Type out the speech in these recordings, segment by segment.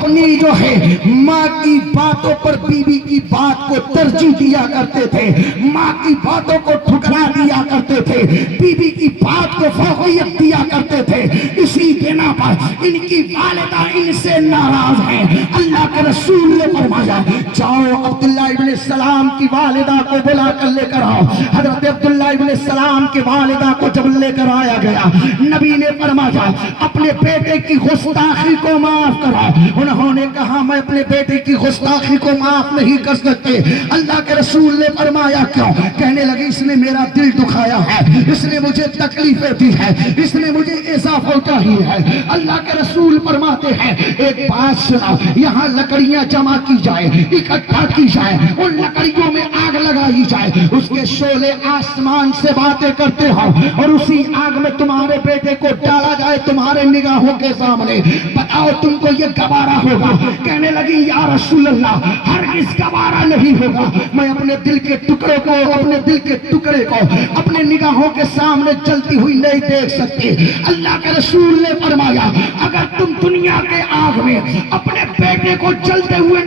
اپنی جو ہے ماں کی باتوں پر بیوی کی بات کو ترجیح دیا کرتے تھے، ماں کی باتوں کو ٹھکرا دیا کرتے تھے، بیوی کی بات کو فوقیت دیا کرتے تھے۔ اسی بنا پر ان کی والدہ ان سے ناراض ہیں۔ اللہ کے رسول نے فرمایا جاؤ عبداللہ ابن السلام کی والدہ کو بلا کر لے کر آؤ۔ حضرت عبداللہ ابن السلام کی والدہ کو جب لے کر آیا گیا، نبی نے فرمایا اپنے بیٹے کی گستاخی کو معاف کرا۔ انہوں نے کہا میں اپنے بیٹے کی گستاخی کو معاف نہیں کر سکتے۔ اللہ کے رسول نے فرمایا کیوں؟ کہنے لگے اس نے میرا دل دکھایا ہے، اس نے مجھے تکلیفیں دی ہے، اس نے مجھے ایسا پہنچائی ہے۔ اللہ کے رسول فرماتے ہیں ایک بات سنا، یہاں لکڑیاں جمع کی جائے، اکٹھا کی جائے، ان لکڑیوں میں آگ لگائی جائے، اس کے شعلے آسمان سے باتیں کرتے ہو، اور اسی آگ میں تمہارے بیٹے کو ڈالا جائے تمہارے نگاہوں کے سامنے، بتاؤ تم کو یہ گوارا ہوگا؟ کہنے لگی یا رسول اللہ ہرگز گوارا نہیں ہوگا، میں اپنے دل کے ٹکڑے کو اپنے نگاہوں کے سامنے چلتی ہوئی نہیں دیکھ سکتی۔ اللہ کے رسول نے فرمایا اگر تم دنیا کے آگ میں اپنے بیٹے کو جلتے ہوئے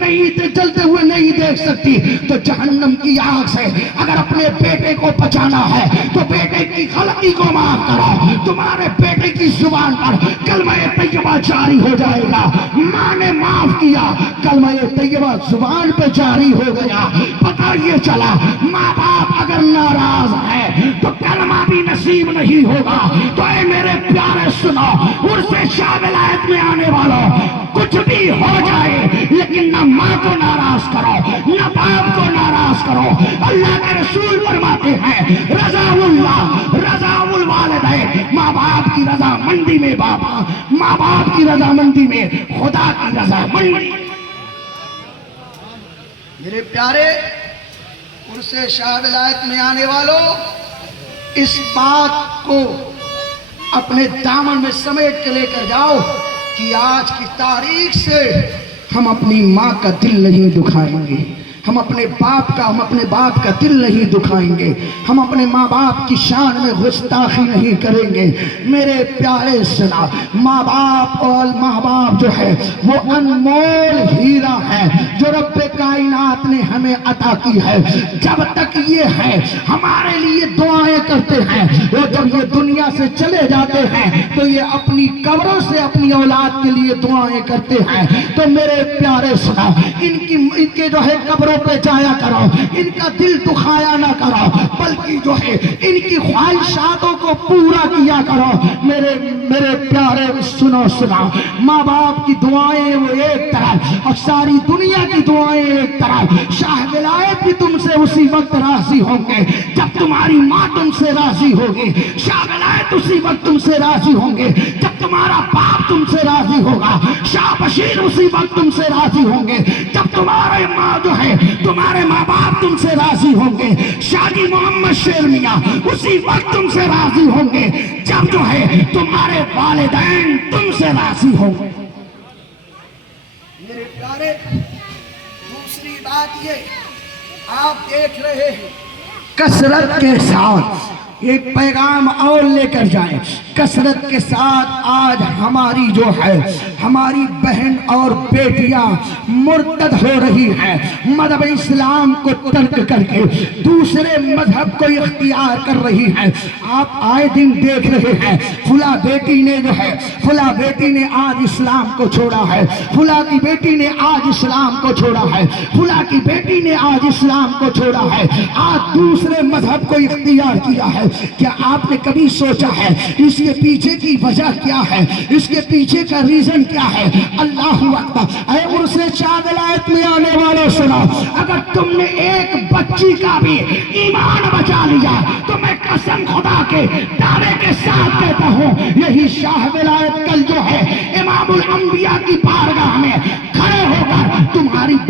نہیں دیکھ سکتی تو جہنم کی آگ سے اگر اپنے بیٹے کو بچانا ہے تو بیٹے کی غلطی کو معاف کرو، تمہارے بیٹے کی زبان پر کلمہ طیبہ جاری ہو جائے گا۔ ماں نے معاف کیا، کلمہ طیبہ زبان پہ جاری ہو گیا۔ پتہ یہ چلا ماں باپ اگر ناراض ہے تو کلمہ بھی نصیب نہیں ہوگا۔ تو اے میرے پیارے سنو، عرس شاہ ولایت میں آنے والوں، کچھ بھی ہو جائے لیکن نہ ماں کو ناراض کرو نہ باپ کو ناراض کرو۔ اللہ کے رسول فرماتے ہیں رضا اللہ رضا الوالدین، ماں باپ کی رضا مندی میں بابا، ماں باپ کی رضا مندی میں خدا کی رضا مندی۔ میرے پیارے عرس شاہ ولایت میں آنے والوں، اس بات کو اپنے دامن میں سمیٹ کے لے کر جاؤ کہ آج کی تاریخ سے ہم اپنی ماں کا دل نہیں دکھائیں گے، ہم اپنے باپ کا دل نہیں دکھائیں گے، ہم اپنے ماں باپ کی شان میں گستاخی نہیں کریں گے۔ میرے پیارے سنا، ماں باپ جو ہے وہ انمول ہیرا ہے جو رب کائنات نے ہمیں عطا کی ہے۔ جب تک یہ ہے ہمارے لیے دعائیں کرتے ہیں، اور جب یہ دنیا سے چلے جاتے ہیں تو یہ اپنی قبروں سے اپنی اولاد کے لیے دعائیں کرتے ہیں۔ تو میرے پیارے سنا، ان کے جو ہے قبروں پہ جایا کرو، ان کا دل دکھایا نہ کرو، بلکہ جو ہے ان کی خواہشاتوں کو پورا کیا کرو۔ میرے پیارے سنا، ماں باپ کی دعائیں وہ ایک طرف اور ساری دنیا کی دعائیں ایک طرف۔ شاہ ولایت بھی تم سے اسی وقت راضی ہوں گے جب تمہاری ماں تم سے راضی ہوگی، شاہ ولایت اسی وقت تم سے راضی ہوں گے جب تمہارا باپ تم سے راضی ہوگا، شاہ بشیر اسی وقت تم سے راضی ہوں گے جب تمہارے ماں جو ہے تمہارے ماں باپ تم سے راضی ہوں گے، شاہی محمد شیر میاں اسی وقت تم سے راضی ہوں گے جب جو ہے تمہارے والدین تم سے راضی ہوں گے۔ میرے پیارے، دوسری بات یہ آپ دیکھ رہے ہیں کثرت کے ساتھ ایک پیغام اور لے کر جائیں، کثرت کے ساتھ آج ہماری جو ہے ہماری بہن اور بیٹیاں مرتد ہو رہی ہیں، مذہب اسلام کو ترک کر کے دوسرے مذہب کو اختیار کر رہی ہیں۔ آپ آئے دن دیکھ رہے ہیں فلاں بیٹی نے جو ہے فلاں بیٹی نے آج اسلام کو چھوڑا ہے، فلاں کی بیٹی نے آج اسلام کو چھوڑا ہے، فلاں کی بیٹی نے آج اسلام کو چھوڑا ہے، آج دوسرے مذہب کو اختیار کیا ہے۔ کیا آپ نے کبھی سوچا ہے اس کے پیچھے کی وجہ کیا ہے، اس کے پیچھے کا ریزن کیا ہے؟ اللہ اکبر۔ اے عرس شاہ ولایت میں آنے والوں سنو، اگر تم نے ایک بچی کا بھی ایمان بچا لیا تو میں قسم خدا کے دعوے کے ساتھ کہتا ہوں یہی شاہ ولایت کل جو ہے امام الانبیاء کی بارگاہ میں کھڑے ہو کر تمہاری